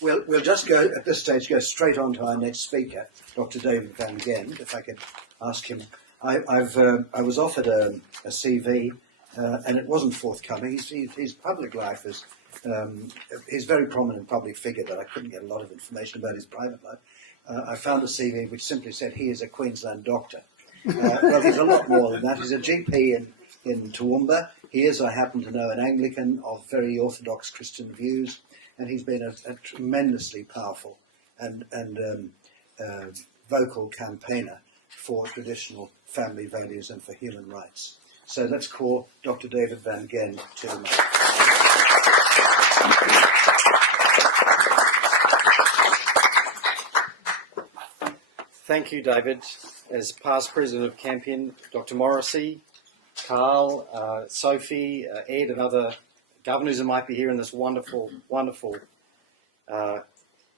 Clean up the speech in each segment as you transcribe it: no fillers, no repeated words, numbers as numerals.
We'll just go, at this stage, go straight on to our next speaker, Dr. David Van Ghent, if I could ask him. I was offered a CV, and it wasn't forthcoming. His public life is, he's a very prominent public figure, but I couldn't get a lot of information about his private life. I found a CV which simply said he is a Queensland doctor. Well, he's a lot more than that. He's a GP in Toowoomba. He is, I happen to know, an Anglican of very orthodox Christian views, and he's been a tremendously powerful and vocal campaigner for traditional family values and for human rights. So let's call Dr. David Van Ghent to the mic. Thank you, David. As past president of Campion, Dr. Morrissey, Carl, Sophie, Ed, and other governors who might be here in this wonderful, wonderful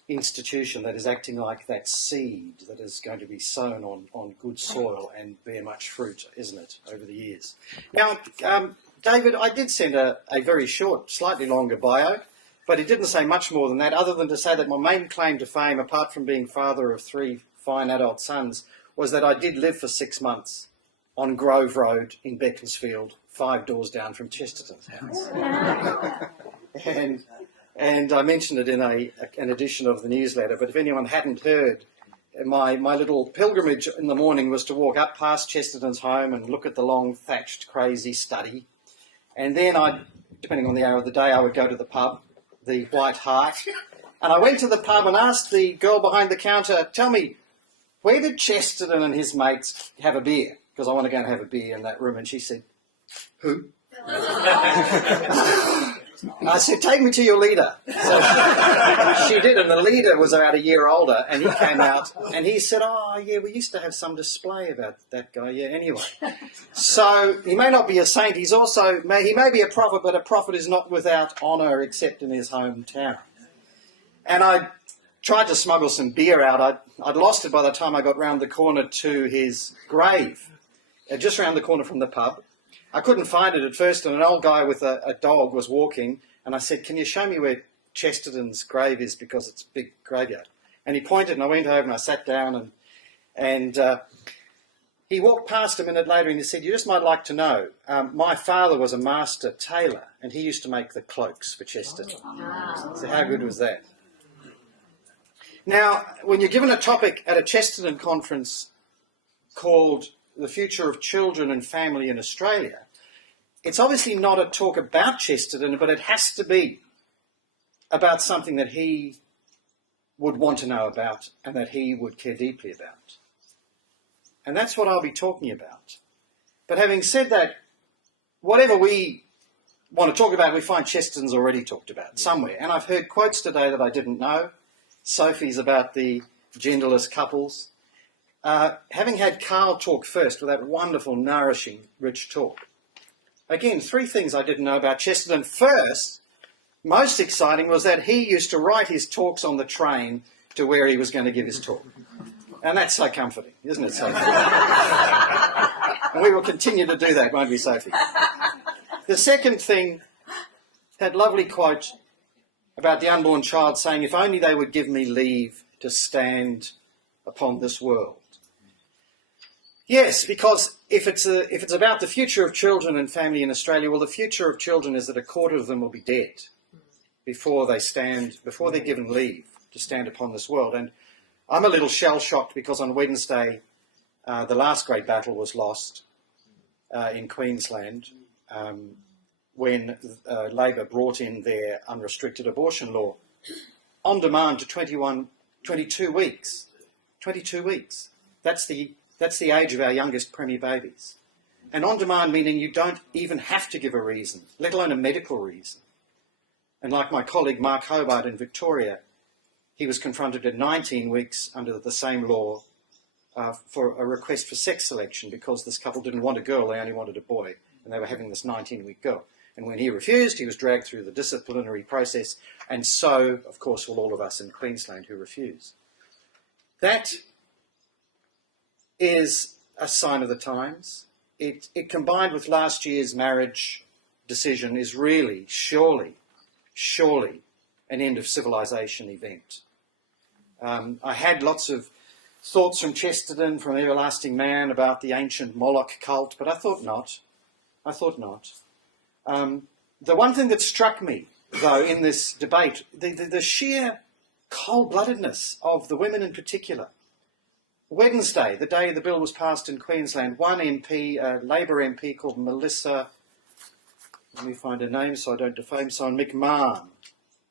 institution that is acting like that seed that is going to be sown on good soil and bear much fruit, isn't it, over the years. Now, David, I did send a very short, slightly longer bio, but it didn't say much more than that, other than to say that my main claim to fame, apart from being father of 3 fine adult sons, was that I did live for 6 months on Grove Road in Beaconsfield, 5 doors down from Chesterton's house. and I mentioned it in an edition of the newsletter, but if anyone hadn't heard, my little pilgrimage in the morning was to walk up past Chesterton's home and look at the long thatched crazy study. And then depending on the hour of the day, I would go to the pub, the White Hart. And I went to the pub and asked the girl behind the counter, tell me, where did Chesterton and his mates have a beer? Because I want to go and have a beer in that room. And she said, who? I said, take me to your leader. So she did, and the leader was about a year older, and he came out, and he said, oh, yeah, we used to have some display about that guy, yeah, anyway. So he may not be a saint, he may be a prophet, but a prophet is not without honour except in his hometown. And I tried to smuggle some beer out. I'd lost it by the time I got round the corner to his grave, just round the corner from the pub. I couldn't find it at first, and an old guy with a dog was walking, and I said, can you show me where Chesterton's grave is, because it's a big graveyard? And he pointed, and I went over and I sat down, and he walked past a minute later and he said, you just might like to know, my father was a master tailor, and he used to make the cloaks for Chesterton. So how good was that? Now, when you're given a topic at a Chesterton conference called The Future of Children and Family in Australia, it's obviously not a talk about Chesterton, but it has to be about something that he would want to know about and that he would care deeply about. And that's what I'll be talking about. But having said that, whatever we want to talk about, we find Chesterton's already talked about somewhere. And I've heard quotes today that I didn't know. Sophie's about the genderless couples. Having had Carl talk first with that wonderful, nourishing, rich talk. Again, 3 things I didn't know about Chesterton. First, most exciting, was that he used to write his talks on the train to where he was going to give his talk. And that's so comforting, isn't it, Sophie? And we will continue to do that, won't we, Sophie? The second thing, that lovely quote about the unborn child saying, if only they would give me leave to stand upon this world. Yes, because if it's about the future of children and family in Australia, well, the future of children is that a quarter of them will be dead before they're given leave to stand upon this world. And I'm a little shell-shocked because on Wednesday, the last great battle was lost in Queensland when Labor brought in their unrestricted abortion law on demand to 22 weeks. 22 weeks. That's the age of our youngest preemie babies. And on demand meaning you don't even have to give a reason, let alone a medical reason. And like my colleague Mark Hobart in Victoria, he was confronted at 19 weeks under the same law for a request for sex selection because this couple didn't want a girl, they only wanted a boy, and they were having this 19-week girl. And when he refused, he was dragged through the disciplinary process, and so, of course, will all of us in Queensland who refuse. That is a sign of the times. It combined with last year's marriage decision is really, surely an end of civilization event. I had lots of thoughts from Chesterton, from Everlasting Man, about the ancient Moloch cult, but I thought not. The one thing that struck me, though, in this debate, the sheer cold-bloodedness of the women in particular. Wednesday, the day the bill was passed in Queensland, one MP, a Labor MP called Melissa, let me find her name so I don't defame someone, McMahon.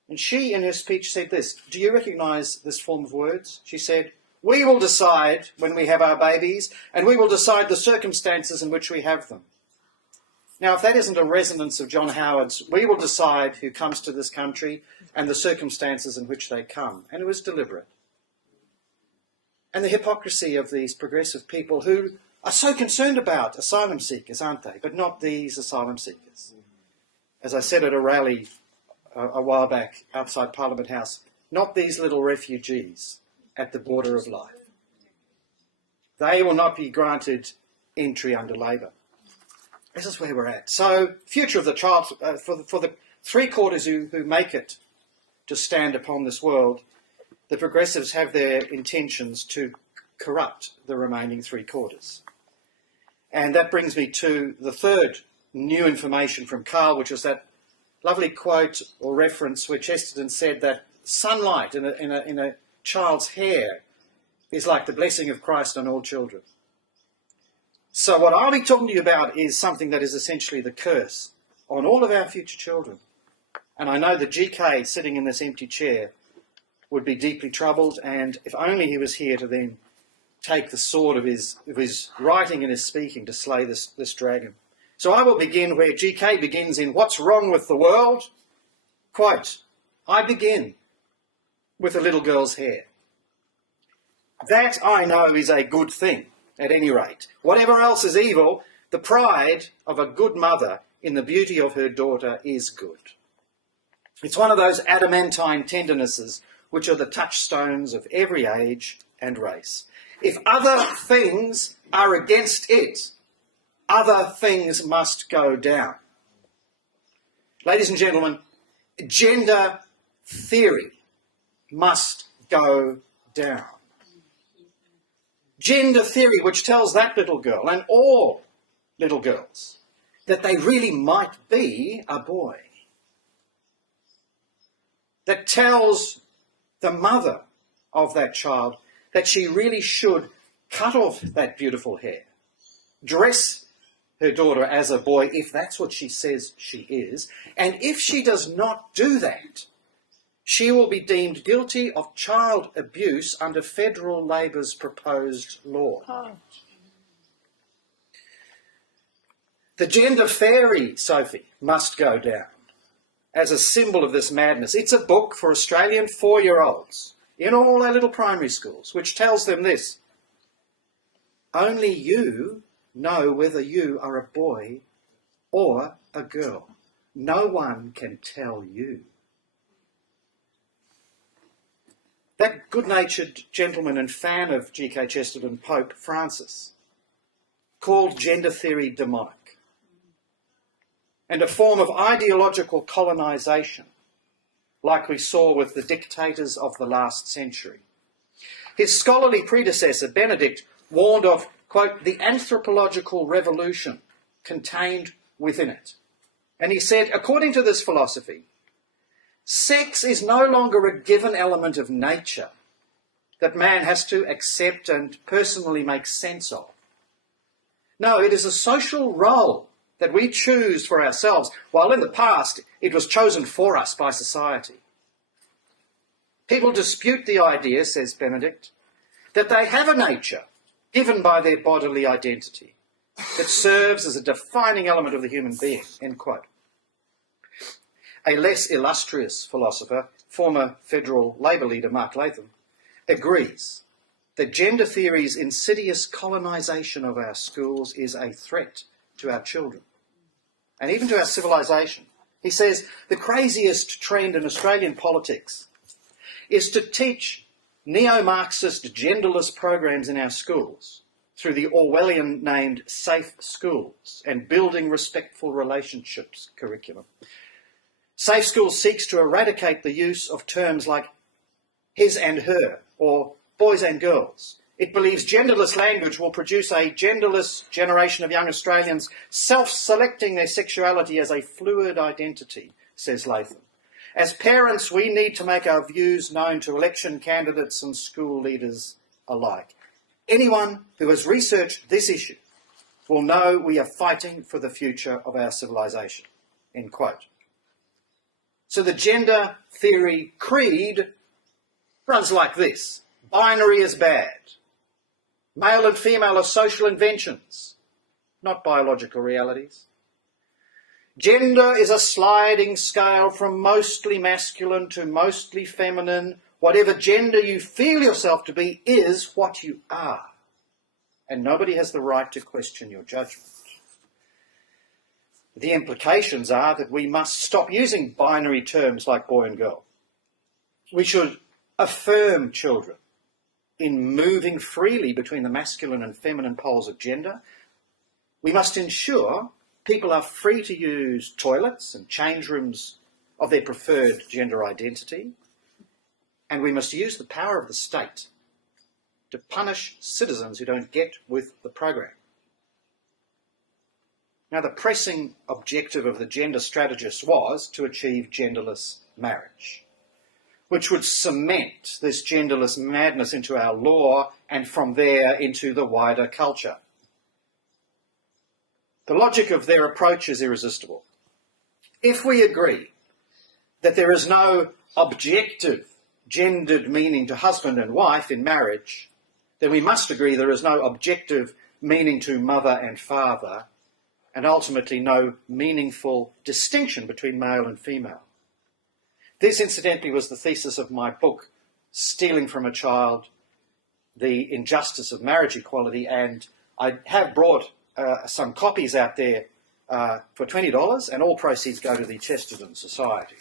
And she, in her speech, said this: do you recognise this form of words? She said, we will decide when we have our babies, and we will decide the circumstances in which we have them. Now, if that isn't a resonance of John Howard's, we will decide who comes to this country and the circumstances in which they come. And it was deliberate. And the hypocrisy of these progressive people who are so concerned about asylum seekers, aren't they? But not these asylum seekers. As I said at a rally a while back outside Parliament House, not these little refugees at the border of life. They will not be granted entry under Labor. This is where we're at. So, future of the child, for the three-quarters who make it to stand upon this world, the progressives have their intentions to corrupt the remaining three-quarters. And that brings me to the third new information from Carl, which is that lovely quote or reference where Chesterton said that sunlight in a child's hair is like the blessing of Christ on all children. So what I'll be talking to you about is something that is essentially the curse on all of our future children. And I know that GK, sitting in this empty chair, would be deeply troubled, and if only he was here to then take the sword of his writing and his speaking to slay this dragon. So I will begin where GK begins in What's Wrong with the World? Quote, I begin with a little girl's hair. That I know is a good thing, at any rate. Whatever else is evil, the pride of a good mother in the beauty of her daughter is good. It's one of those adamantine tendernesses which are the touchstones of every age and race. If other things are against it, other things must go down. Ladies and gentlemen, gender theory must go down. Gender theory which tells that little girl and all little girls that they really might be a boy. That tells the mother of that child that she really should cut off that beautiful hair, dress her daughter as a boy if that's what she says she is, and if she does not do that, she will be deemed guilty of child abuse under federal Labor's proposed law. Oh. The gender fairy, Sophie, must go down as a symbol of this madness. It's a book for Australian 4-year-olds in all our little primary schools, which tells them this: only you know whether you are a boy or a girl. No one can tell you. That good-natured gentleman and fan of G.K. Chesterton, Pope Francis, called gender theory demonic and a form of ideological colonisation, like we saw with the dictators of the last century. His scholarly predecessor, Benedict, warned of, quote, the anthropological revolution contained within it. And he said, according to this philosophy, sex is no longer a given element of nature that man has to accept and personally make sense of. No, it is a social role that we choose for ourselves, while in the past it was chosen for us by society. People dispute the idea, says Benedict, that they have a nature given by their bodily identity that serves as a defining element of the human being, end quote. A less illustrious philosopher, former federal Labor leader Mark Latham, agrees that gender theory's insidious colonisation of our schools is a threat to our children and even to our civilisation. He says the craziest trend in Australian politics is to teach neo-Marxist genderless programs in our schools through the Orwellian named Safe Schools and Building Respectful Relationships curriculum. Safe Schools seeks to eradicate the use of terms like his and her or boys and girls. It believes genderless language will produce a genderless generation of young Australians self-selecting their sexuality as a fluid identity, says Latham. As parents, we need to make our views known to election candidates and school leaders alike. Anyone who has researched this issue will know we are fighting for the future of our civilisation. End quote. So the gender theory creed runs like this. Binary is bad. Male and female are social inventions, not biological realities. Gender is a sliding scale from mostly masculine to mostly feminine. Whatever gender you feel yourself to be is what you are. And nobody has the right to question your judgment. The implications are that we must stop using binary terms like boy and girl. We should affirm children in moving freely between the masculine and feminine poles of gender. We must ensure people are free to use toilets and change rooms of their preferred gender identity. And we must use the power of the state to punish citizens who don't get with the program. Now, the pressing objective of the gender strategists was to achieve genderless marriage, which would cement this genderless madness into our law and from there into the wider culture. The logic of their approach is irresistible. If we agree that there is no objective gendered meaning to husband and wife in marriage, then we must agree there is no objective meaning to mother and father, and ultimately no meaningful distinction between male and female. This, incidentally, was the thesis of my book, Stealing from a Child, The Injustice of Marriage Equality, and I have brought some copies out there for $20, and all proceeds go to the Chesterton Society.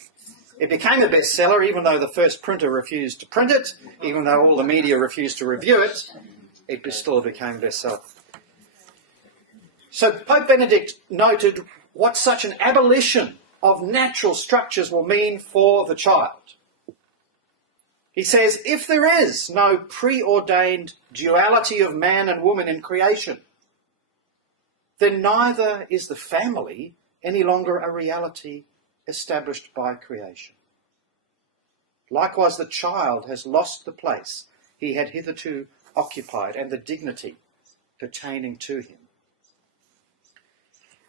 It became a bestseller, even though the first printer refused to print it, even though all the media refused to review it, it still became a bestseller. So Pope Benedict noted what such an abolition of natural structures will mean for the child. He says, if there is no preordained duality of man and woman in creation, then neither is the family any longer a reality established by creation. Likewise, the child has lost the place he had hitherto occupied and the dignity pertaining to him.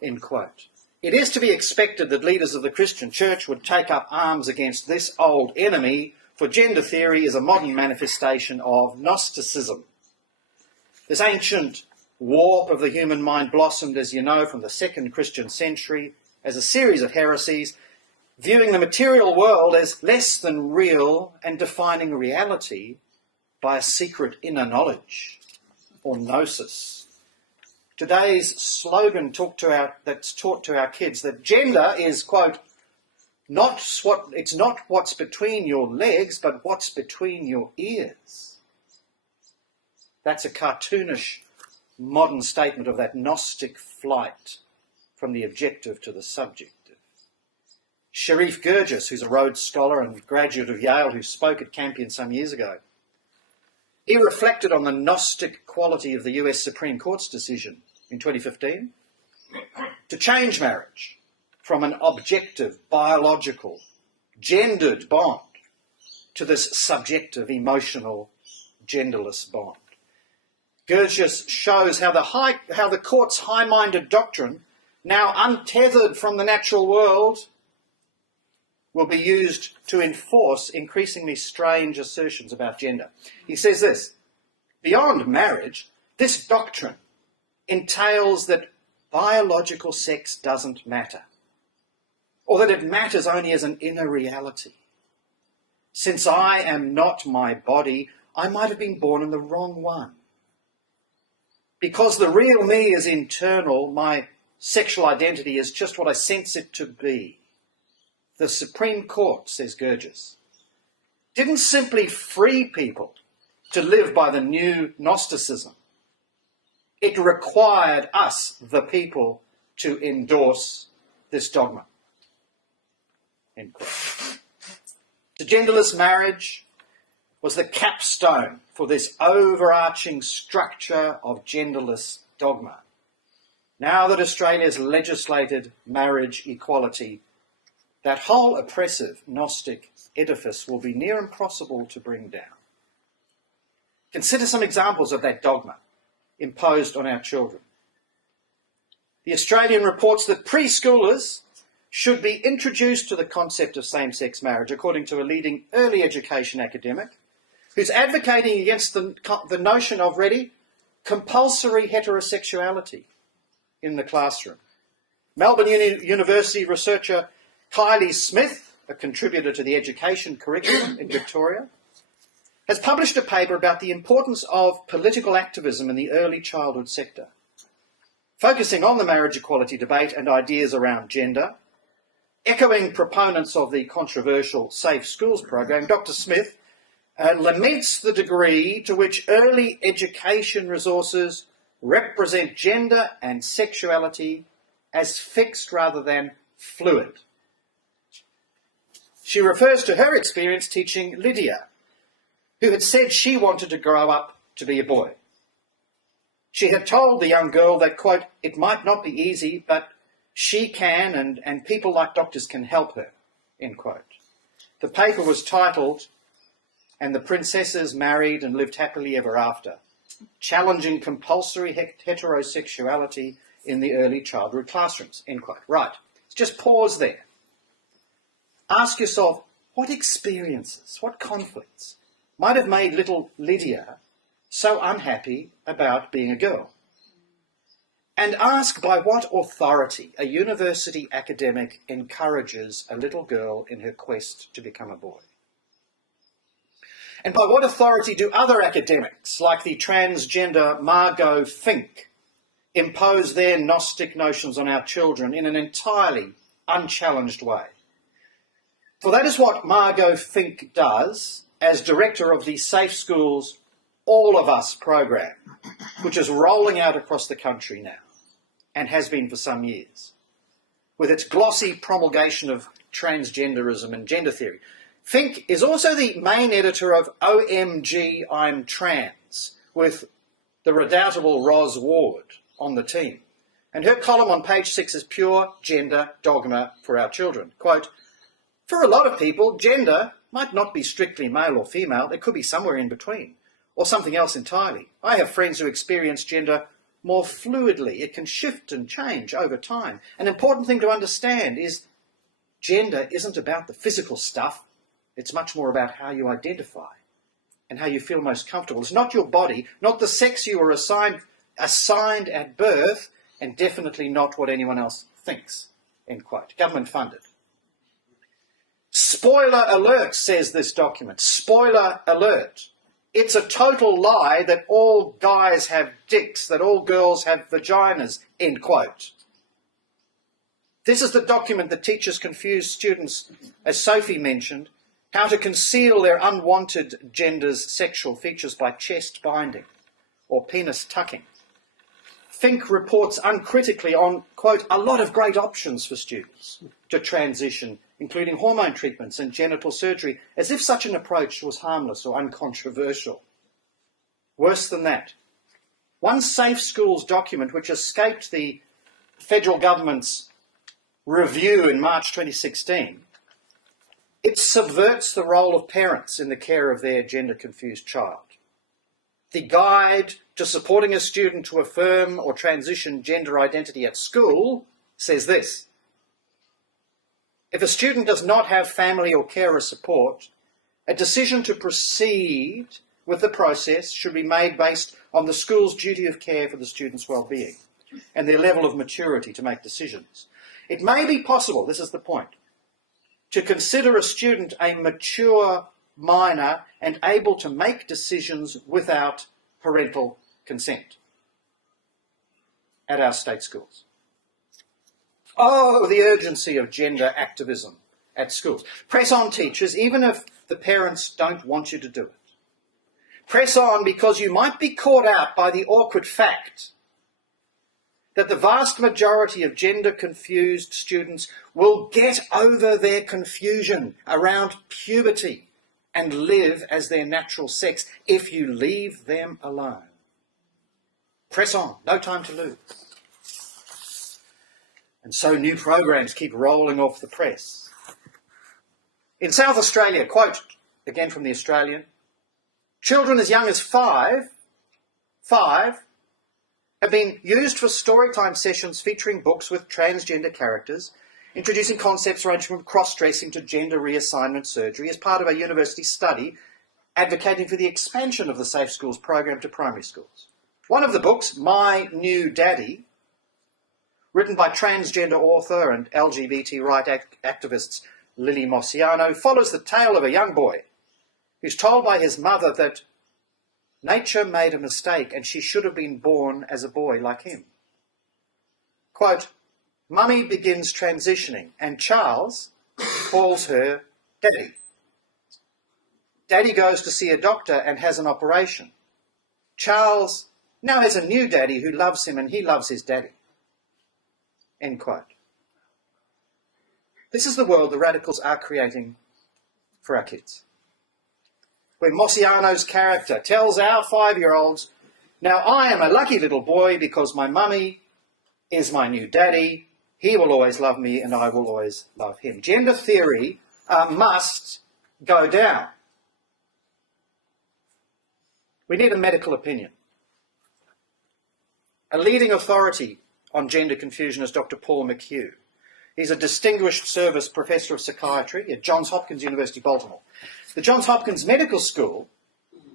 End quote. It is to be expected that leaders of the Christian church would take up arms against this old enemy, for gender theory is a modern manifestation of Gnosticism. This ancient warp of the human mind blossomed, as you know, from the second Christian century as a series of heresies, viewing the material world as less than real and defining reality by a secret inner knowledge, or gnosis. Today's slogan that's taught to our kids that gender is, quote, it's not what's between your legs, but what's between your ears. That's a cartoonish modern statement of that Gnostic flight from the objective to the subjective. Sherif Gurgis, who's a Rhodes Scholar and graduate of Yale who spoke at Campion some years ago, he reflected on the Gnostic quality of the US Supreme Court's decision in 2015 to change marriage from an objective, biological, gendered bond to this subjective, emotional, genderless bond. Gurgis shows how the court's high-minded doctrine, now untethered from the natural world, will be used to enforce increasingly strange assertions about gender. He says this, beyond marriage, this doctrine entails that biological sex doesn't matter, or that it matters only as an inner reality. Since I am not my body, I might have been born in the wrong one. Because the real me is internal, my sexual identity is just what I sense it to be. The Supreme Court, says Gurgis, didn't simply free people to live by the new Gnosticism. It required us, the people, to endorse this dogma. end quote. The genderless marriage was the capstone for this overarching structure of genderless dogma. Now that Australia's legislated marriage equality, that whole oppressive Gnostic edifice will be near impossible to bring down. Consider some examples of that dogma imposed on our children. The Australian reports that preschoolers should be introduced to the concept of same-sex marriage, according to a leading early education academic who's advocating against the notion of, ready, compulsory heterosexuality in the classroom. Melbourne University researcher Kylie Smith, a contributor to the education curriculum in Victoria, has published a paper about the importance of political activism in the early childhood sector. Focusing on the marriage equality debate and ideas around gender, echoing proponents of the controversial Safe Schools program, Dr. Smith laments the degree to which early education resources represent gender and sexuality as fixed rather than fluid. She refers to her experience teaching Lydia, who had said she wanted to grow up to be a boy. She had told the young girl that, quote, it might not be easy, but she can and people like doctors can help her, end quote. The paper was titled, And the Princesses Married and Lived Happily Ever After, Challenging Compulsory Heterosexuality in the Early Childhood Classrooms, end quote. Right, just pause there. Ask yourself, what experiences, what conflicts might have made little Lydia so unhappy about being a girl? And ask by what authority a university academic encourages a little girl in her quest to become a boy. And by what authority do other academics, like the transgender Margot Fink, impose their Gnostic notions on our children in an entirely unchallenged way? For that is what Margot Fink does as director of the Safe Schools All of Us program, which is rolling out across the country now and has been for some years, with its glossy promulgation of transgenderism and gender theory. Fink is also the main editor of OMG I'm Trans, with the redoubtable Ros Ward on the team. And her column on page 6 is pure gender dogma for our children. Quote, for a lot of people, gender might not be strictly male or female. It could be somewhere in between, or something else entirely. I have friends who experience gender more fluidly. It can shift and change over time. An important thing to understand is gender isn't about the physical stuff. It's much more about how you identify and how you feel most comfortable. It's not your body, not the sex you were assigned at birth, and definitely not what anyone else thinks, end quote. Government funded. Spoiler alert, says this document. Spoiler alert. It's a total lie that all guys have dicks, that all girls have vaginas, end quote. This is the document that teaches confused students, as Sophie mentioned, how to conceal their unwanted gender's sexual features by chest binding or penis tucking. Fink reports uncritically on, quote, a lot of great options for students to transition, including hormone treatments and genital surgery, as if such an approach was harmless or uncontroversial. Worse than that, one Safe Schools document which escaped the federal government's review in March 2016, it subverts the role of parents in the care of their gender-confused child. The Guide to Supporting a Student to Affirm or Transition Gender Identity at School says this: if a student does not have family or carer support, a decision to proceed with the process should be made based on the school's duty of care for the student's well-being and their level of maturity to make decisions. It may be possible, this is the point, to consider a student a mature minor and able to make decisions without parental consent at our state schools. Oh, the urgency of gender activism at schools. Press on, teachers, even if the parents don't want you to do it. Press on, because you might be caught out by the awkward fact that the vast majority of gender-confused students will get over their confusion around puberty and live as their natural sex if you leave them alone. Press on, no time to lose. And so new programs keep rolling off the press. In South Australia, quote again from The Australian, children as young as five have been used for storytime sessions featuring books with transgender characters, introducing concepts ranging from cross-dressing to gender reassignment surgery as part of a university study advocating for the expansion of the Safe Schools program to primary schools. One of the books, My New Daddy, written by transgender author and LGBT right activists Lily Mosiano, follows the tale of a young boy who's told by his mother that nature made a mistake and she should have been born as a boy like him. Quote, Mummy begins transitioning and Charles calls her Daddy. Daddy goes to see a doctor and has an operation. Charles now has a new daddy who loves him and he loves his daddy. End quote. This is the world the radicals are creating for our kids, where Mosiano's character tells our 5-year-olds, now I am a lucky little boy because my mummy is my new daddy, he will always love me and I will always love him. Gender theory must go down. We need a medical opinion. A leading authority on gender confusion is Dr. Paul McHugh. He's a distinguished service professor of psychiatry at Johns Hopkins University, Baltimore. The Johns Hopkins Medical School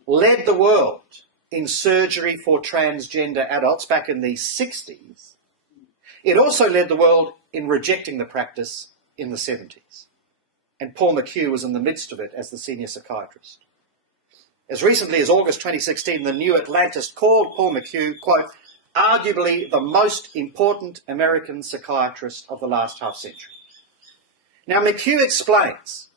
led the world in surgery for transgender adults back in the 60s. It also led the world in rejecting the practice in the 70s. And Paul McHugh was in the midst of it as the senior psychiatrist. As recently as August 2016, the New Atlantist called Paul McHugh, quote, arguably the most important American psychiatrist of the last half-century. Now, McHugh explains,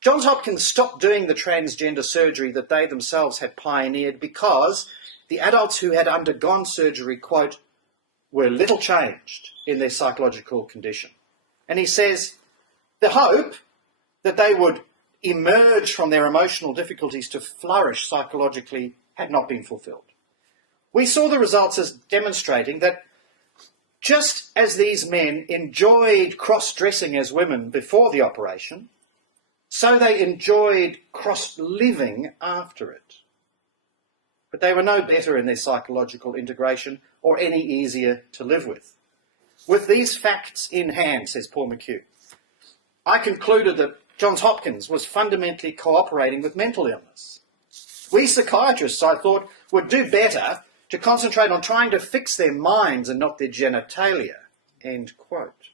Johns Hopkins stopped doing the transgender surgery that they themselves had pioneered because the adults who had undergone surgery, quote, were little changed in their psychological condition. And he says, the hope that they would emerge from their emotional difficulties to flourish psychologically had not been fulfilled. We saw the results as demonstrating that just as these men enjoyed cross-dressing as women before the operation, so they enjoyed cross-living after it. But they were no better in their psychological integration or any easier to live with. With these facts in hand, says Paul McHugh, I concluded that Johns Hopkins was fundamentally cooperating with mental illness. We psychiatrists, I thought, would do better to concentrate on trying to fix their minds and not their genitalia, end quote.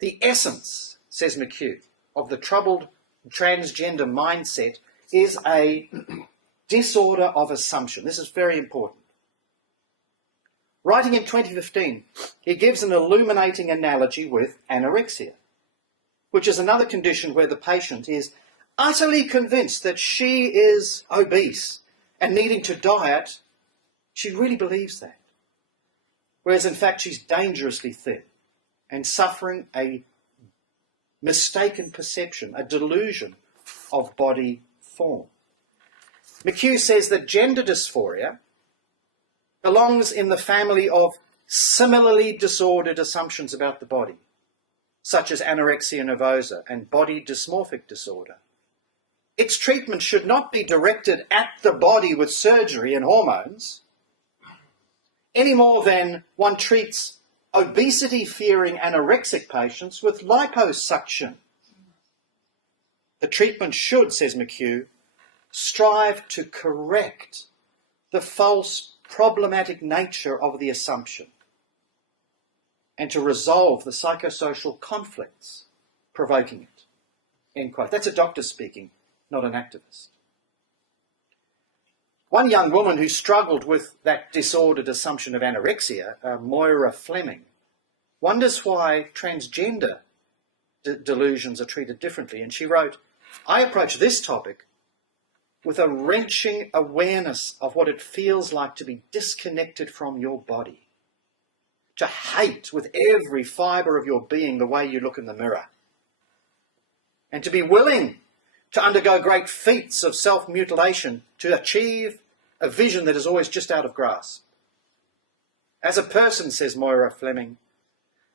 The essence, says McHugh, of the troubled transgender mindset is a disorder of assumption. This is very important. Writing in 2015, he gives an illuminating analogy with anorexia, which is another condition where the patient is utterly convinced that she is obese and needing to diet. She really believes that. Whereas in fact she's dangerously thin and suffering a mistaken perception, a delusion of body form. McHugh says that gender dysphoria belongs in the family of similarly disordered assumptions about the body, such as anorexia nervosa and body dysmorphic disorder. Its treatment should not be directed at the body with surgery and hormones, any more than one treats obesity-fearing anorexic patients with liposuction. The treatment should, says McHugh, strive to correct the false, problematic nature of the assumption and to resolve the psychosocial conflicts provoking it. End quote. That's a doctor speaking, not an activist. One young woman who struggled with that disordered assumption of anorexia, Moira Fleming, wonders why transgender delusions are treated differently. And she wrote, I approach this topic with a wrenching awareness of what it feels like to be disconnected from your body. to hate with every fibre of your being the way you look in the mirror, and to be willing to undergo great feats of self-mutilation to achieve a vision that is always just out of grasp. As a person, says Moira Fleming,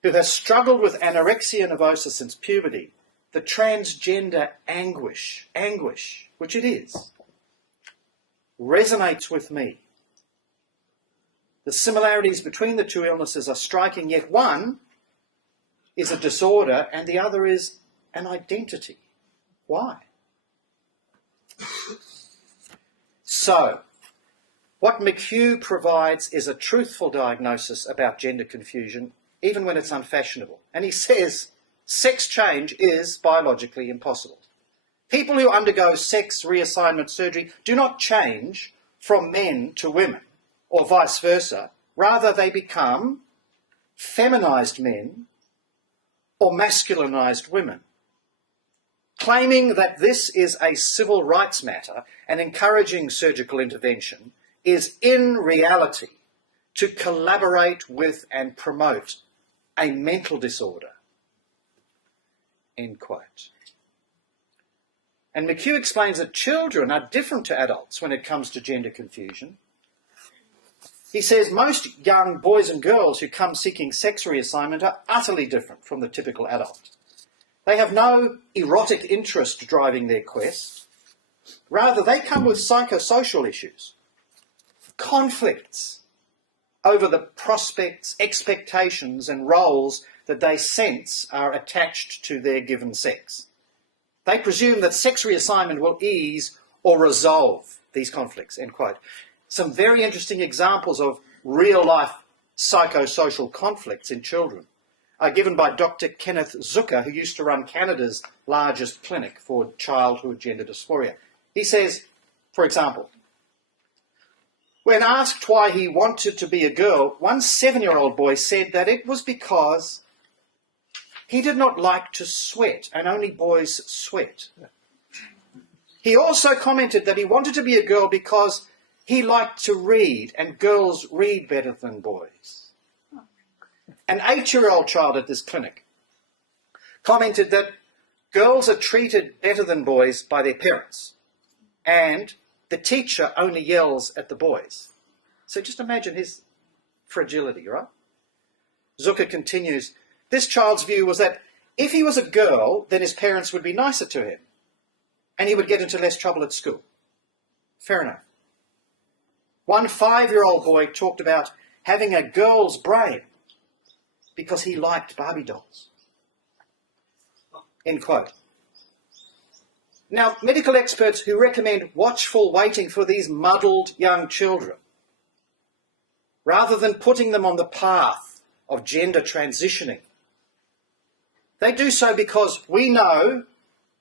who has struggled with anorexia nervosa since puberty, the transgender anguish, which it is, resonates with me. The similarities between the two illnesses are striking, yet one is a disorder and the other is an identity. Why? So, what McHugh provides is a truthful diagnosis about gender confusion, even when it's unfashionable. And he says sex change is biologically impossible. People who undergo sex reassignment surgery do not change from men to women, or vice versa. Rather, they become feminized men or masculinized women. Claiming that this is a civil rights matter and encouraging surgical intervention is in reality to collaborate with and promote a mental disorder. End quote. And McHugh explains that children are different to adults when it comes to gender confusion. He says most young boys and girls who come seeking sex reassignment are utterly different from the typical adult. They have no erotic interest driving their quest. Rather, they come with psychosocial issues, conflicts over the prospects, expectations and roles that they sense are attached to their given sex. They presume that sex reassignment will ease or resolve these conflicts, end quote. Some very interesting examples of real-life psychosocial conflicts in children are given by Dr. Kenneth Zucker, who used to run Canada's largest clinic for childhood gender dysphoria. He says, for example, when asked why he wanted to be a girl, one 7-year-old boy said that it was because he did not like to sweat, and only boys sweat. He also commented that he wanted to be a girl because he liked to read, and girls read better than boys. An 8-year-old child at this clinic commented that girls are treated better than boys by their parents, and the teacher only yells at the boys. So just imagine his fragility, right? Zucker continues, this child's view was that if he was a girl, then his parents would be nicer to him, and he would get into less trouble at school. Fair enough. One 5-year-old boy talked about having a girl's brain because he liked Barbie dolls. End quote. Now, medical experts who recommend watchful waiting for these muddled young children, rather than putting them on the path of gender transitioning, they do so because we know,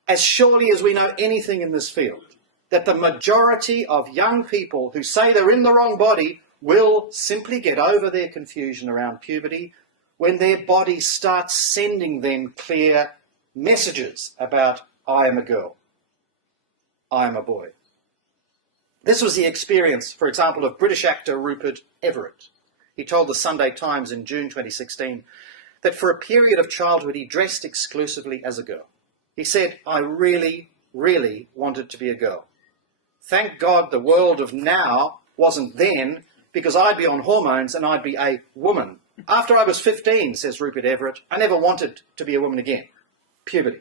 as surely as we know anything in this field, that the majority of young people who say they're in the wrong body will simply get over their confusion around puberty when their body starts sending them clear messages about, I am a girl, I am a boy. This was the experience, for example, of British actor Rupert Everett. He told the Sunday Times in June 2016 that for a period of childhood he dressed exclusively as a girl. He said, I really, really wanted to be a girl. Thank God the world of now wasn't then, because I'd be on hormones and I'd be a woman. After I was 15, says Rupert Everett, I never wanted to be a woman again. Puberty.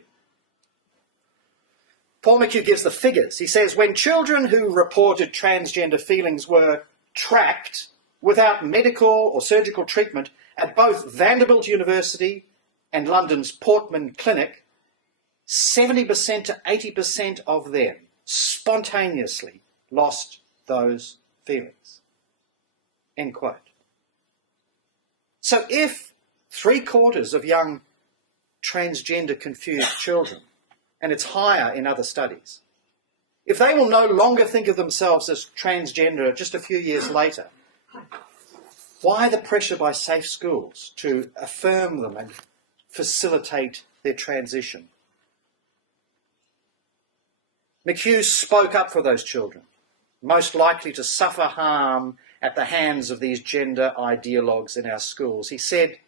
Paul McHugh gives the figures. He says, when children who reported transgender feelings were tracked without medical or surgical treatment at both Vanderbilt University and London's Portman Clinic, 70% to 80% of them spontaneously lost those feelings. End quote. So if 3/4 of young transgender confused children, and it's higher in other studies, if they will no longer think of themselves as transgender just a few years later, why the pressure by safe schools to affirm them and facilitate their transition? McHugh spoke up for those children, most likely to suffer harm at the hands of these gender ideologues in our schools. He said,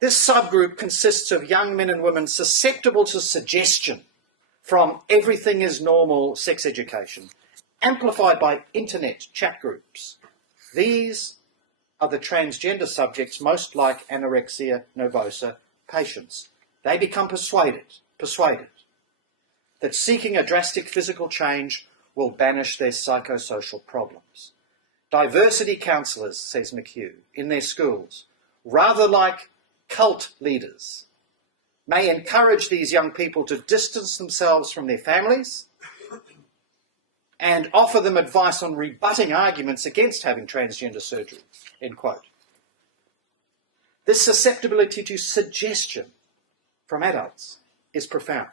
"This subgroup consists of young men and women susceptible to suggestion from everything is normal sex education, amplified by internet chat groups. These are the transgender subjects most like anorexia nervosa patients. They become persuaded that seeking a drastic physical change will banish their psychosocial problems. Diversity counsellors," says McHugh, "in their schools, rather like cult leaders, may encourage these young people to distance themselves from their families and offer them advice on rebutting arguments against having transgender surgery," end quote. This susceptibility to suggestion from adults is profound.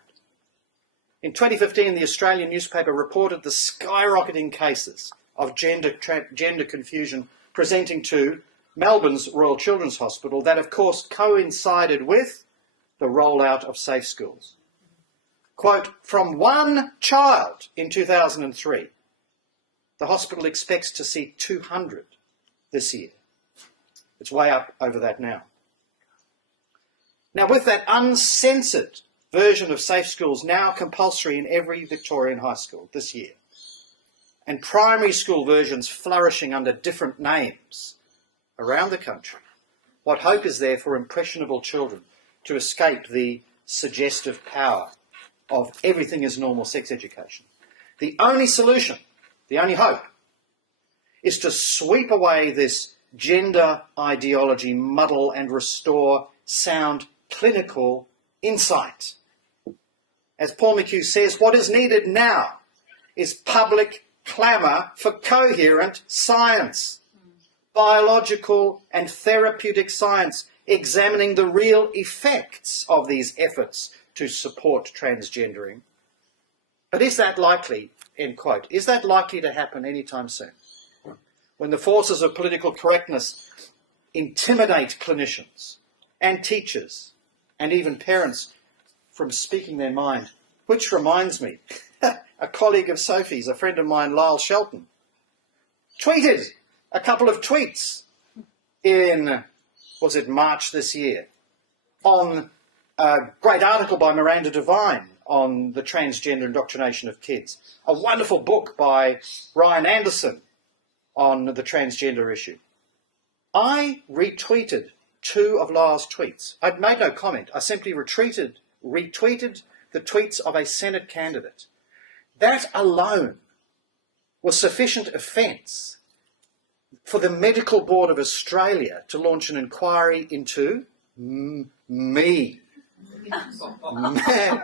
In 2015, the Australian newspaper reported the skyrocketing cases of gender confusion presenting to Melbourne's Royal Children's Hospital that, of course, coincided with the rollout of safe schools. Quote, "From one child in 2003, the hospital expects to see 200 this year." It's way up over that now. Now, with that uncensored version of safe schools now compulsory in every Victorian high school this year, and primary school versions flourishing under different names around the country, what hope is there for impressionable children to escape the suggestive power of everything is normal sex education? The only solution, the only hope, is to sweep away this gender ideology muddle and restore sound clinical insight. As Paul McHugh says, what is needed now is public clamour for coherent science, biological and therapeutic science, examining the real effects of these efforts to support transgendering. But is that likely, end quote, is that likely to happen anytime soon? When the forces of political correctness intimidate clinicians and teachers and even parents from speaking their mind. Which reminds me, a colleague of Sophie's, a friend of mine, Lyle Shelton, tweeted a couple of tweets in, was it March this year, on a great article by Miranda Devine on the transgender indoctrination of kids, a wonderful book by Ryan Anderson on the transgender issue. I retweeted two of Lyle's tweets. I'd made no comment. I simply retweeted the tweets of a Senate candidate. That alone was sufficient offence for the Medical Board of Australia to launch an inquiry into me. Man,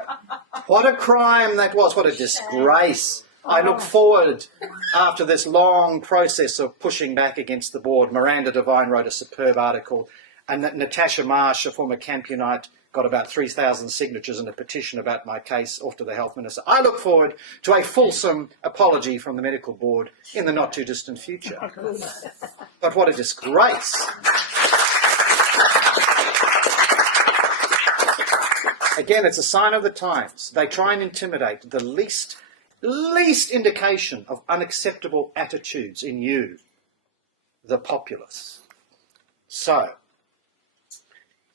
what a crime that was. What a disgrace. I look forward, after this long process of pushing back against the board, Miranda Devine wrote a superb article, and Natasha Marsh, a former Campionite, got about 3,000 signatures in a petition about my case off to the Health Minister. I look forward to a fulsome apology from the Medical Board in the not-too-distant future. But what a disgrace. Again, it's a sign of the times. They try and intimidate the least indication of unacceptable attitudes in you, the populace. So,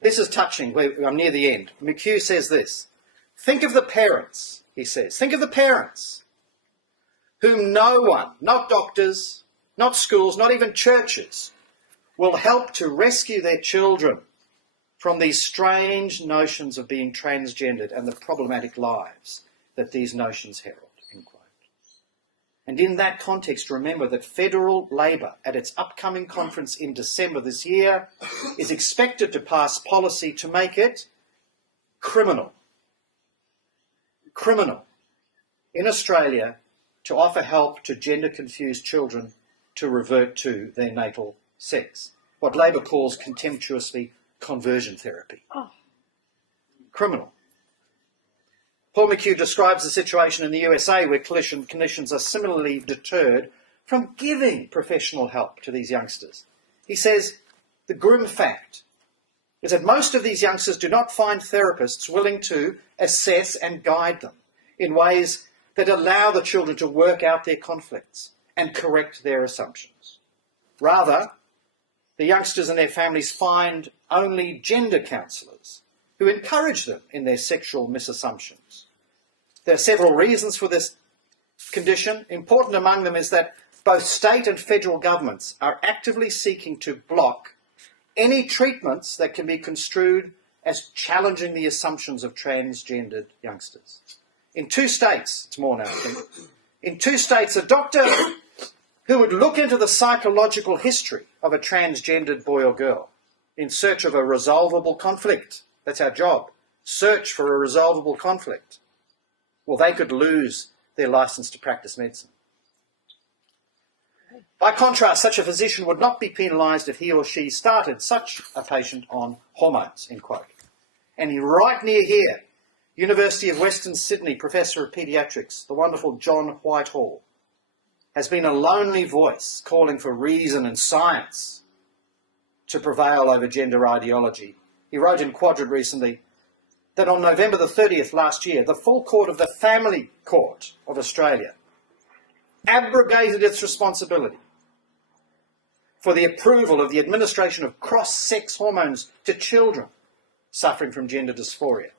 this is touching. I'm near the end. McHugh says this. Think of the parents, he says. Think of the parents whom no one, not doctors, not schools, not even churches, will help to rescue their children from these strange notions of being transgendered and the problematic lives that these notions herald. And in that context, remember that federal Labor, at its upcoming conference in December this year, is expected to pass policy to make it criminal in Australia to offer help to gender-confused children to revert to their natal sex, what Labor calls contemptuously conversion therapy. Criminal. Paul McHugh describes the situation in the USA where clinicians are similarly deterred from giving professional help to these youngsters. He says, the grim fact is that most of these youngsters do not find therapists willing to assess and guide them in ways that allow the children to work out their conflicts and correct their assumptions. Rather, the youngsters and their families find only gender counsellors who encourage them in their sexual misassumptions. There are several reasons for this condition. Important among them is that both state and federal governments are actively seeking to block any treatments that can be construed as challenging the assumptions of transgendered youngsters. In 2 states, it's more now, I think, in 2 states, a doctor who would look into the psychological history of a transgendered boy or girl in search of a resolvable conflict. That's our job. Search for a resolvable conflict. Well, they could lose their licence to practice medicine. By contrast, such a physician would not be penalised if he or she started such a patient on hormones, end quote. And right near here, University of Western Sydney Professor of Paediatrics, the wonderful John Whitehall, has been a lonely voice calling for reason and science to prevail over gender ideology. He wrote in Quadrant recently that on November the 30th last year, the full court of the Family Court of Australia abrogated its responsibility for the approval of the administration of cross-sex hormones to children suffering from gender dysphoria.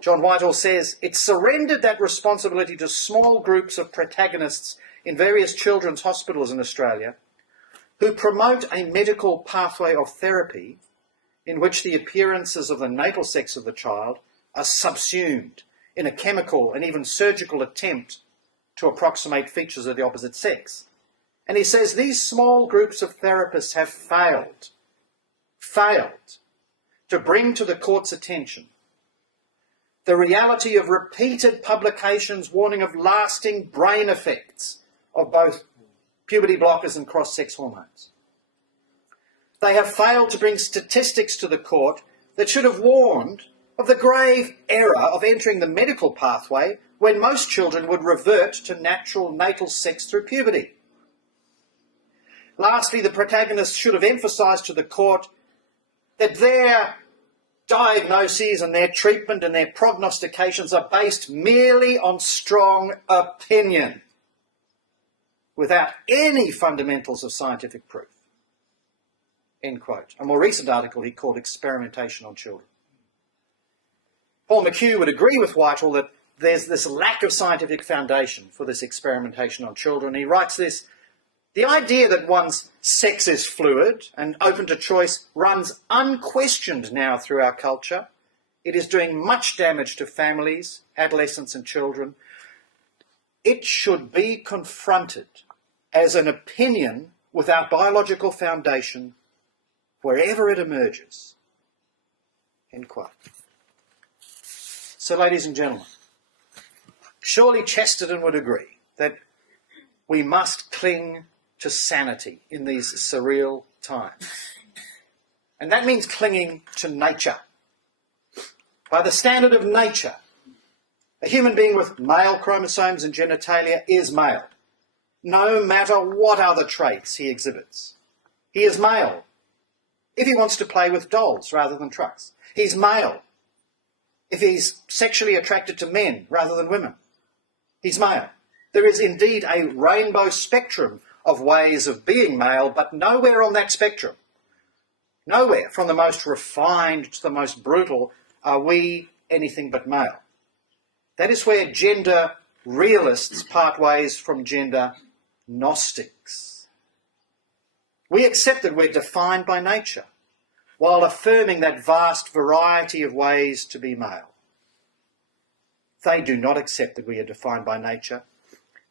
John Whitehall says it surrendered that responsibility to small groups of protagonists in various children's hospitals in Australia who promote a medical pathway of therapy in which the appearances of the natal sex of the child are subsumed in a chemical and even surgical attempt to approximate features of the opposite sex. And he says these small groups of therapists have failed to bring to the court's attention the reality of repeated publications warning of lasting brain effects of both puberty blockers and cross-sex hormones. They have failed to bring statistics to the court that should have warned of the grave error of entering the medical pathway when most children would revert to natural natal sex through puberty. Lastly, the protagonists should have emphasised to the court that their diagnoses and their treatment and their prognostications are based merely on strong opinion, without any fundamentals of scientific proof. End quote. A more recent article he called Experimentation on Children. Paul McHugh would agree with Whitehall that there's this lack of scientific foundation for this experimentation on children. He writes this: the idea that one's sex is fluid and open to choice runs unquestioned now through our culture. It is doing much damage to families, adolescents and children. It should be confronted as an opinion without biological foundation wherever it emerges. End quote. So, ladies and gentlemen, surely Chesterton would agree that we must cling to sanity in these surreal times. And that means clinging to nature. By the standard of nature, a human being with male chromosomes and genitalia is male, no matter what other traits he exhibits. He is male if he wants to play with dolls rather than trucks. He's male if he's sexually attracted to men rather than women. He's male. There is indeed a rainbow spectrum of ways of being male, but nowhere on that spectrum, nowhere from the most refined to the most brutal, are we anything but male. That is where gender realists part ways from gender Gnostics. We accept that we're defined by nature, while affirming that vast variety of ways to be male. They do not accept that we are defined by nature.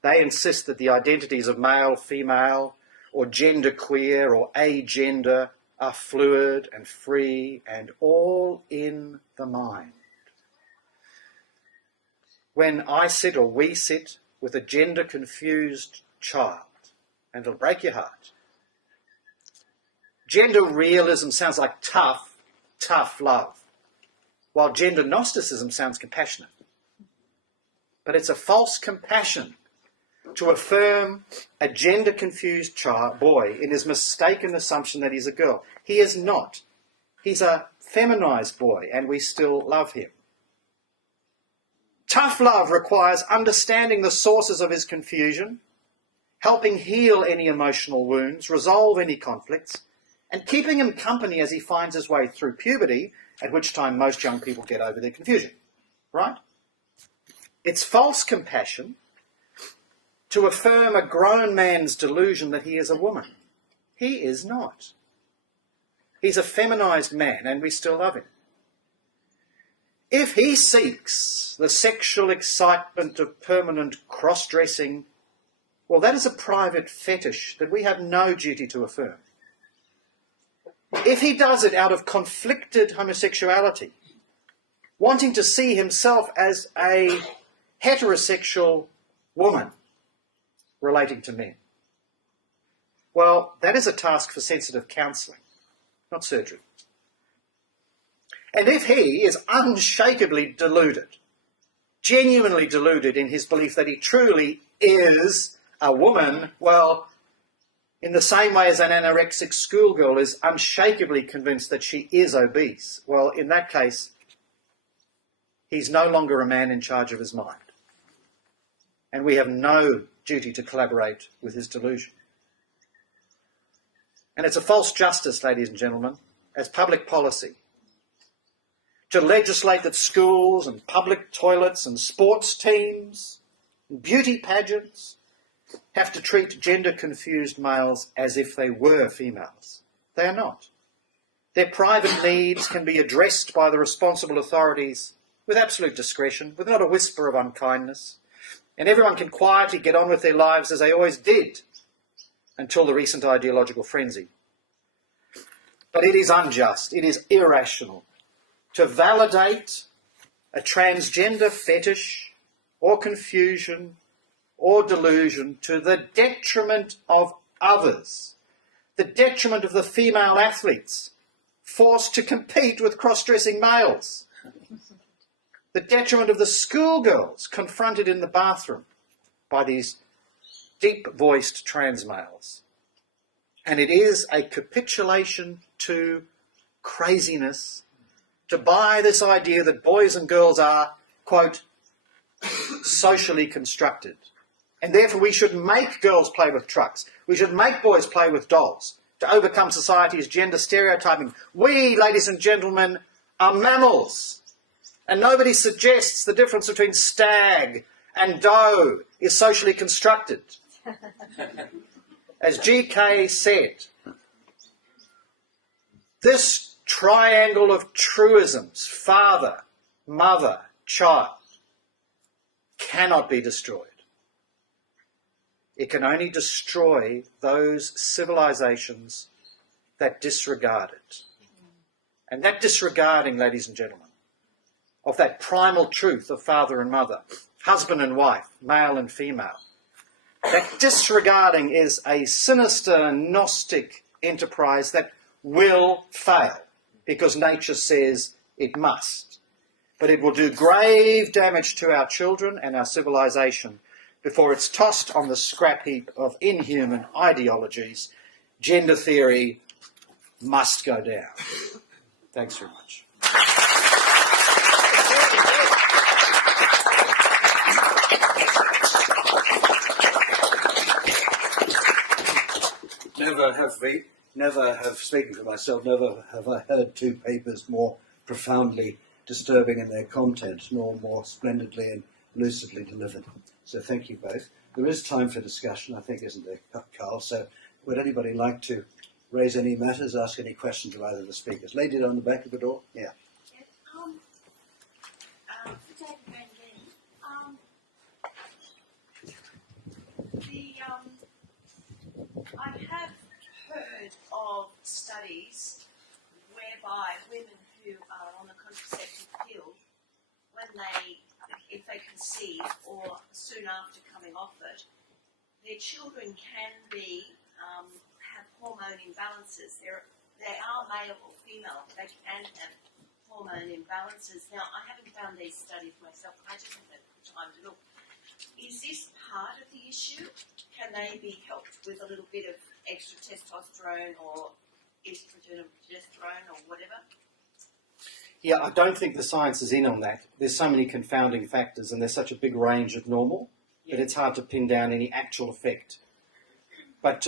They insist that the identities of male, female, or genderqueer or agender are fluid and free and all in the mind. When I sit or we sit with a gender-confused child, and it'll break your heart, gender realism sounds like tough love, while gender Gnosticism sounds compassionate. But it's a false compassion to affirm a gender-confused boy in his mistaken assumption that he's a girl. He is not. He's a feminized boy, and we still love him. Tough love requires understanding the sources of his confusion, helping heal any emotional wounds, resolve any conflicts, and keeping him company as he finds his way through puberty, at which time most young people get over their confusion, right? It's false compassion to affirm a grown man's delusion that he is a woman. He is not. He's a feminised man, and we still love him. If he seeks the sexual excitement of permanent cross-dressing, well, that is a private fetish that we have no duty to affirm. If he does it out of conflicted homosexuality, wanting to see himself as a heterosexual woman relating to men, well, that is a task for sensitive counselling, not surgery. And if he is unshakably deluded, genuinely deluded in his belief that he truly is a woman, well, in the same way as an anorexic schoolgirl is unshakably convinced that she is obese, well, in that case, he's no longer a man in charge of his mind. And we have no duty to collaborate with his delusion. And it's a false justice, ladies and gentlemen, as public policy, to legislate that schools and public toilets and sports teams and beauty pageants have to treat gender-confused males as if they were females. They are not. Their private needs can be addressed by the responsible authorities with absolute discretion, with not a whisper of unkindness, and everyone can quietly get on with their lives as they always did until the recent ideological frenzy. But it is unjust, it is irrational to validate a transgender fetish or confusion or delusion to the detriment of others, the detriment of the female athletes forced to compete with cross-dressing males, the detriment of the schoolgirls confronted in the bathroom by these deep-voiced trans males. And it is a capitulation to craziness to buy this idea that boys and girls are, quote, socially constructed. And therefore we should make girls play with trucks. We should make boys play with dolls to overcome society's gender stereotyping. We, ladies and gentlemen, are mammals. And nobody suggests the difference between stag and doe is socially constructed. As GK said, this triangle of truisms, father, mother, child, cannot be destroyed. It can only destroy those civilizations that disregard it. And that disregarding, ladies and gentlemen, of that primal truth of father and mother, husband and wife, male and female, that disregarding is a sinister Gnostic enterprise that will fail because nature says it must. But it will do grave damage to our children and our civilization before it's tossed on the scrap heap of inhuman ideologies. Gender theory must go down. Thanks very much. Never have, speaking for myself, never have I heard two papers more profoundly disturbing in their content, nor more splendidly and lucidly delivered. So thank you both. There is time for discussion, I think, isn't there, Carl? So would anybody like to raise any matters, ask any questions of either of the speakers? Lady down the back of the door? Yeah. For David Van Genny, I have heard of studies whereby women who are on the contraceptive pill, when if they conceive or soon after coming off it, their children can have hormone imbalances. They are male or female, but they can have hormone imbalances. Now, I haven't found these studies myself. I just haven't had the time to look. Is this part of the issue? Can they be helped with a little bit of extra testosterone or estrogen or progesterone or whatever? Yeah, I don't think the science is in on that. There's so many confounding factors and there's such a big range of normal that it's hard to pin down any actual effect But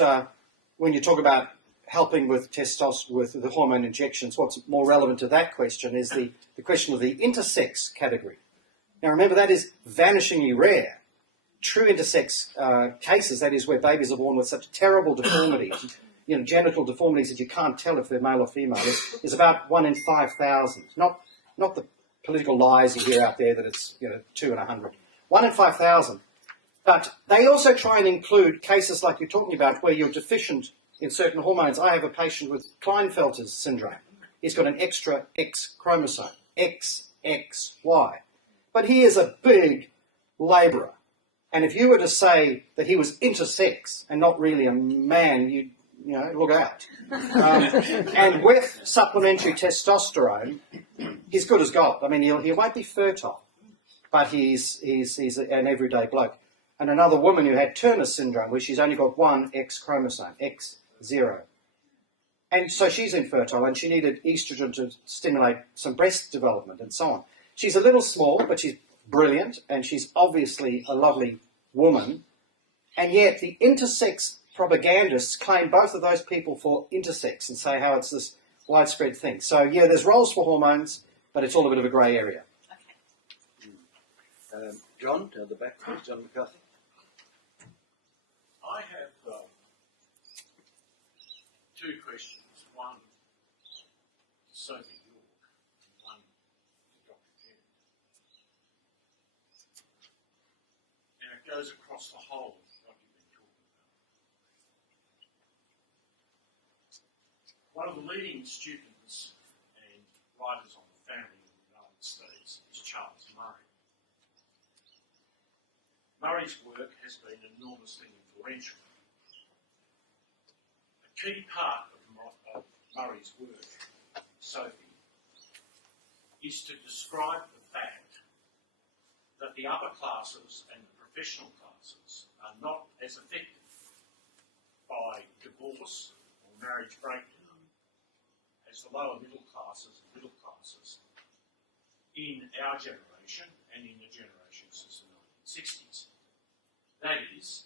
when you talk about helping with testosterone, with the hormone injections, what's more relevant to that question is the question of the intersex category. Now remember, that is vanishingly rare. True intersex cases, that is where babies are born with such terrible deformities, genital deformities that you can't tell if they're male or female, is about 1 in 5,000. Not the political lies you hear out there that it's 2 in 100. 1 in 5,000. But they also try and include cases like you're talking about where you're deficient in certain hormones. I have a patient with Klinefelter's syndrome. He's got an extra X chromosome, XXY. But he is a big labourer. And if you were to say that he was intersex and not really a man, you'd look out. And with supplementary testosterone, he's good as gold. I mean, he won't be fertile, but he's an everyday bloke. And another woman who had Turner syndrome, where she's only got one X chromosome, X0. And so she's infertile, and she needed estrogen to stimulate some breast development and so on. She's a little small, but she's brilliant, and she's obviously a lovely woman. And yet the intersex propagandists claim both of those people for intersex and say how it's this widespread thing. So, yeah, there's roles for hormones, but it's all a bit of a grey area. Okay. John, down the back, please. John McCarthy. I have two questions. One to Sophie York and one to Dr. Ken. And it goes across the whole of what you've been talking about. One of the leading students and writers on the family in the United States is Charles Murray. Murray's work has been enormously influential. A key part of Murray's work, Sophie, is to describe the fact that the upper classes and the professional classes are not as affected by divorce or marriage breakdown as the lower middle classes and middle classes in our generation and in the generation since the 1960s. That is,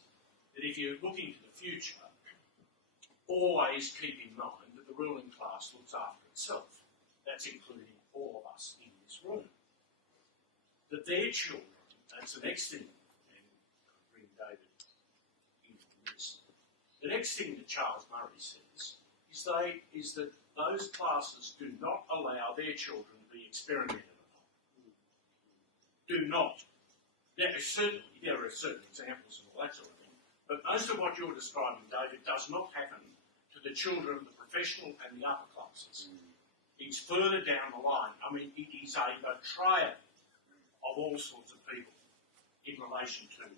that if you're looking to the future, always keep in mind that the ruling class looks after itself. That's including all of us in this room. That their children, that's the next thing, and I'll bring David into this. The next thing that Charles Murray says is that those classes do not allow their children to be experimented upon. Do not. There are certain examples and all that sort of thing, but most of what you're describing, David, does not happen to the children of the professional and the upper classes. It's further down the line. I mean, it is a betrayal of all sorts of people in relation to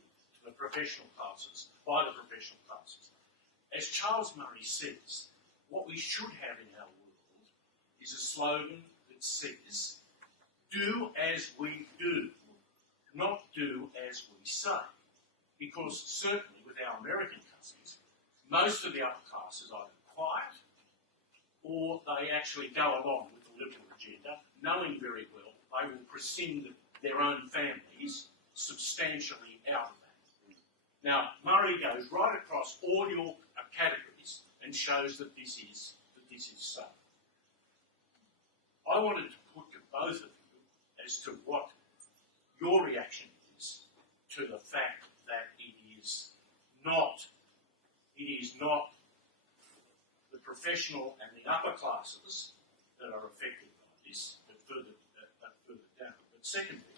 the professional classes, by the professional classes. As Charles Murray says, what we should have in our world is a slogan that says, do as we do, not do as we say. Because certainly with our American cousins, most of the upper classes are either quiet or they actually go along with the liberal agenda, knowing very well they will prescind their own families substantially out of that. Now, Murray goes right across all your categories and shows that this is so. I wanted to put to both of you as to what your reaction is to the fact that it is not the professional and the upper classes that are affected by this, but further down. But secondly,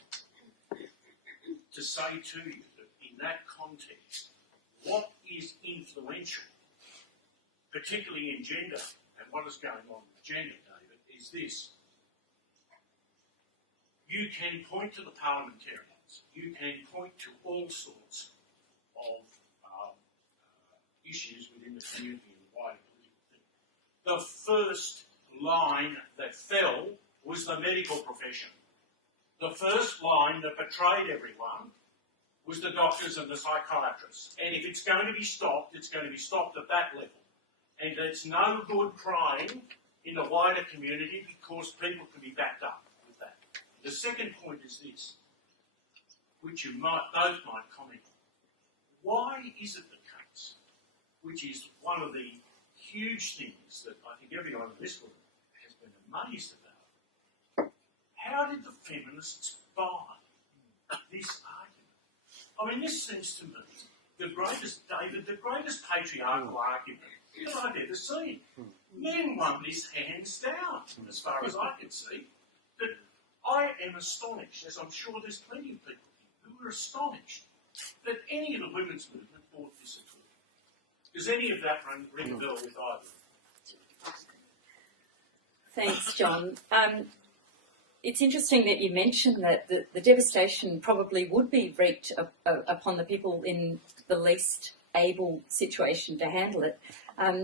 to say to you that in that context, what is influential, particularly in gender, and what is going on with gender, David, is this. You can point to the parliamentarians, you can point to all sorts of issues within the community and the wider political thing. The first line that fell was the medical profession. The first line that betrayed everyone was the doctors and the psychiatrists. And if it's going to be stopped, it's going to be stopped at that level. And it's no good crying in the wider community because people can be backed up with that. The second point is this, which you both might comment on. Why is it the case which is one of the huge things that I think everyone in this room has been amazed about. How did the feminists buy this argument? I mean, this seems to me the greatest, David, the greatest patriarchal argument that I've ever seen. Men won this hands down, as far as I can see. That I am astonished, as I'm sure there's plenty of people who are astonished that any of the women's movement bought this at all. Does any of that ring a bell with either? Thanks, John. It's interesting that you mentioned that the devastation probably would be wreaked upon the people in the least able situation to handle it.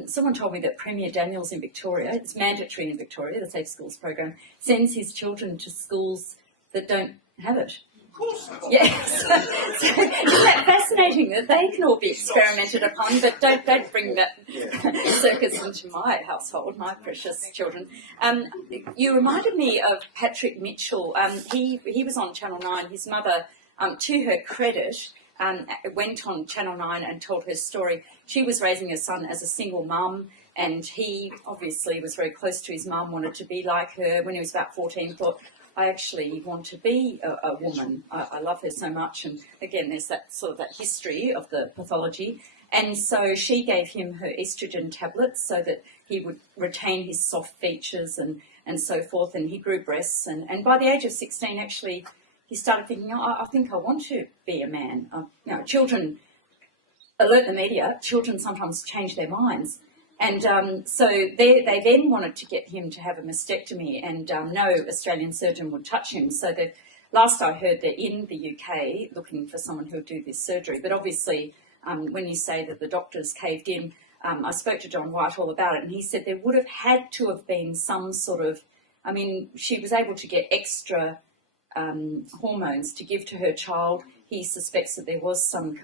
Someone told me that Premier Daniels in Victoria, it's mandatory in Victoria, the Safe Schools program, sends his children to schools that don't have it. Of course not. Yes. So, isn't that fascinating that they can all be experimented upon, but don't bring that circus into my household, my precious children. You reminded me of Patrick Mitchell. He was on Channel 9. His mother, to her credit, went on Channel 9 and told her story. She was raising her son as a single mum, and he obviously was very close to his mum, wanted to be like her. When he was about 14, thought, I actually want to be a woman. I love her so much. And again, there's that sort of that history of the pathology. And so she gave him her estrogen tablets so that he would retain his soft features and so forth. And he grew breasts. And by the age of 16, actually, he started thinking, oh, I think I want to be a man. Children, alert the media, children sometimes change their minds. And so they then wanted to get him to have a mastectomy, and no Australian surgeon would touch him. So the last I heard, they're in the UK looking for someone who would do this surgery. But obviously, when you say that the doctors caved in, I spoke to John Whitehall about it, and he said there would have had to have been some sort of, I mean, she was able to get extra hormones to give to her child. He suspects that there was some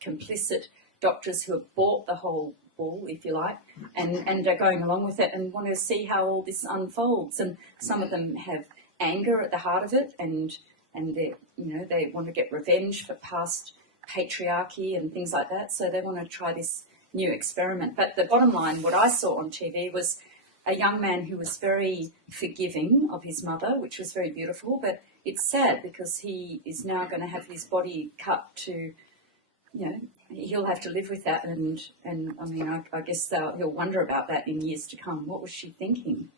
complicit doctors who have bought the whole bull, if you like, and are going along with it and want to see how all this unfolds. And some of them have anger at the heart of it, and they want to get revenge for past patriarchy and things like that. So they want to try this new experiment. But the bottom line, what I saw on TV was a young man who was very forgiving of his mother, which was very beautiful. But it's sad because he is now going to have his body cut to, he'll have to live with that, and I mean, I guess he'll wonder about that in years to come. What was she thinking?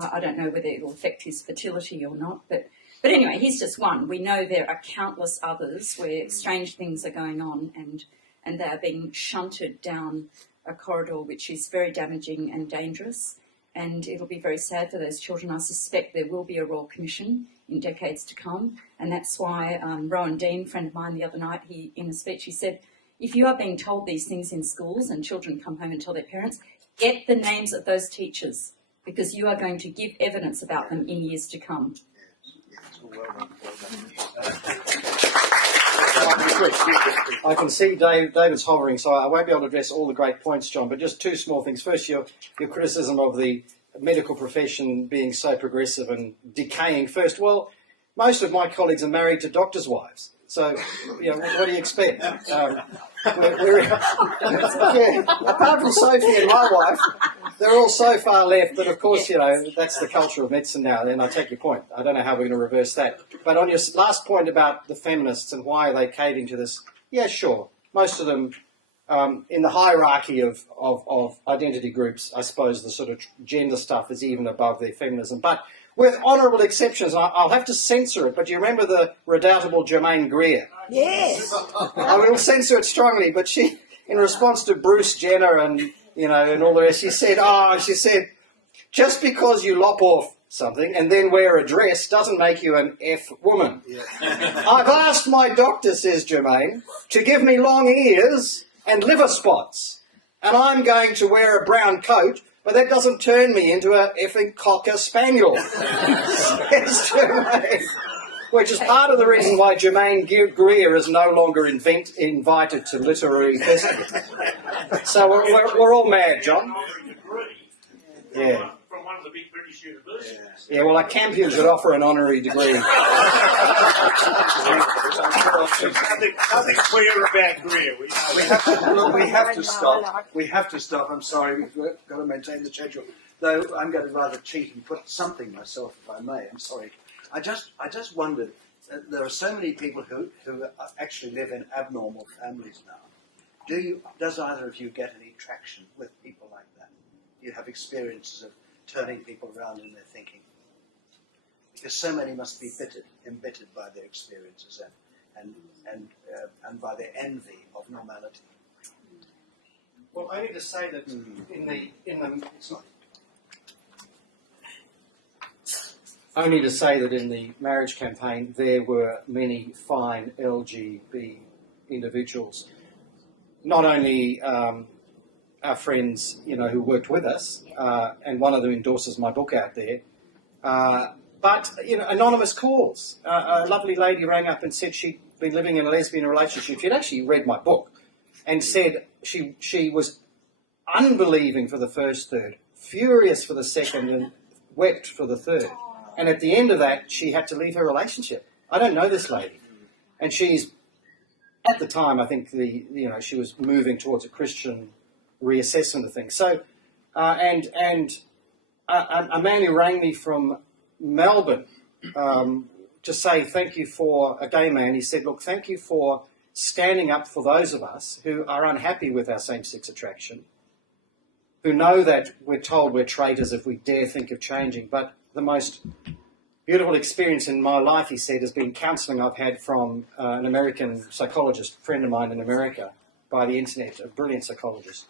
I don't know whether it will affect his fertility or not, but anyway, he's just one. We know there are countless others where strange things are going on, and they are being shunted down a corridor which is very damaging and dangerous, and it'll be very sad for those children. I suspect there will be a Royal Commission in decades to come, and that's why Rowan Dean, a friend of mine the other night, in a speech he said, if you are being told these things in schools and children come home and tell their parents, get the names of those teachers, because you are going to give evidence about them in years to come. I can see David's hovering, so I won't be able to address all the great points, John, but just two small things. First, your criticism of the medical profession being so progressive and decaying. First, well, most of my colleagues are married to doctors' wives. So, what do you expect? Apart from Sophie and my wife, they're all so far left that, of course, that's the culture of medicine now, and I take your point. I don't know how we're going to reverse that. But on your last point about the feminists and why are they caving to this, yeah, sure. Most of them, in the hierarchy of identity groups, I suppose the sort of gender stuff is even above their feminism. But with honourable exceptions, I'll have to censor it, but do you remember the redoubtable Germaine Greer? Yes. I will censor it strongly, but she, in response to Bruce Jenner and, and all the rest, she said, just because you lop off something and then wear a dress doesn't make you an F woman. Yeah. I've asked my doctor, says Germaine, to give me long ears and liver spots, and I'm going to wear a brown coat, but that doesn't turn me into a effing cocker spaniel, says Germaine. Which is part of the reason why Germaine Greer is no longer invited to literary festivals. So we're all mad, John. Yeah. From one of the the big British universities. Yeah, well, like Campion should offer an honorary degree. There's nothing queer about Greer. We have to, look, we have to stop. We have to stop. I'm sorry, we've got to maintain the schedule. Though I'm going to rather cheat and put something myself, if I may. I'm sorry. I just wondered. There are so many people who actually live in abnormal families now. Does either of you get any traction with people like that? You have experiences of turning people around in their thinking, because so many must be embittered by their experiences and by their envy of normality. Well, only to say that only to say that in the marriage campaign there were many fine LGB individuals. Not only our friends, who worked with us, and one of them endorses my book out there, but anonymous calls. A lovely lady rang up and said she'd been living in a lesbian relationship. She'd actually read my book and said she was unbelieving for the first third, furious for the second, and wept for the third. And at the end of that, she had to leave her relationship. I don't know this lady, and she's. At the time, I think she was moving towards a Christian reassessment of things. So, and a man who rang me from Melbourne to say thank you for a gay man. He said, "Look, thank you for standing up for those of us who are unhappy with our same-sex attraction, who know that we're told we're traitors if we dare think of changing. But the most beautiful experience in my life," he said, "has been counselling I've had from an American psychologist, friend of mine in America, by the internet, a brilliant psychologist.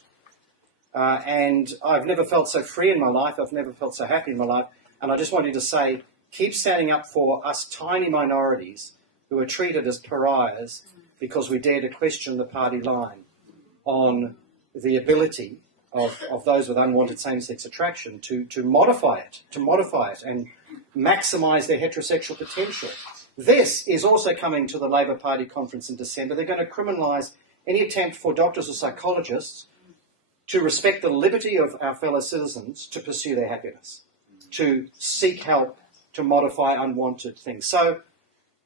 And I've never felt so free in my life. I've never felt so happy in my life. And I just wanted to say, keep standing up for us tiny minorities who are treated as pariahs because we dare to question the party line on the ability of those with unwanted same-sex attraction to modify it and maximise their heterosexual potential." This is also coming to the Labor Party conference in December. They're going to criminalise any attempt for doctors or psychologists to respect the liberty of our fellow citizens to pursue their happiness, to seek help, to modify unwanted things. So,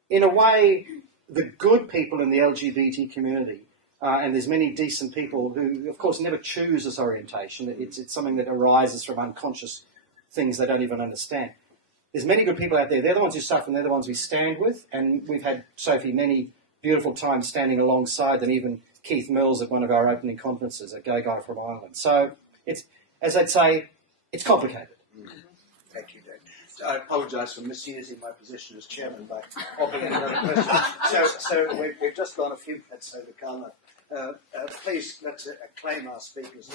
in a way, the good people in the LGBT community, and there's many decent people who, of course, never choose this orientation. It's something that arises from unconscious things they don't even understand. There's many good people out there. They're the ones who suffer, and they're the ones we stand with. And we've had, Sophie, many beautiful times standing alongside them, even Keith Mills at one of our opening conferences, a gay guy from Ireland. So it's, as I'd say, it's complicated. Thank you, Dave. I apologise for misusing my position as chairman by offering another question. So we've just gone a few minutes over, Carla. Please, let's acclaim our speakers.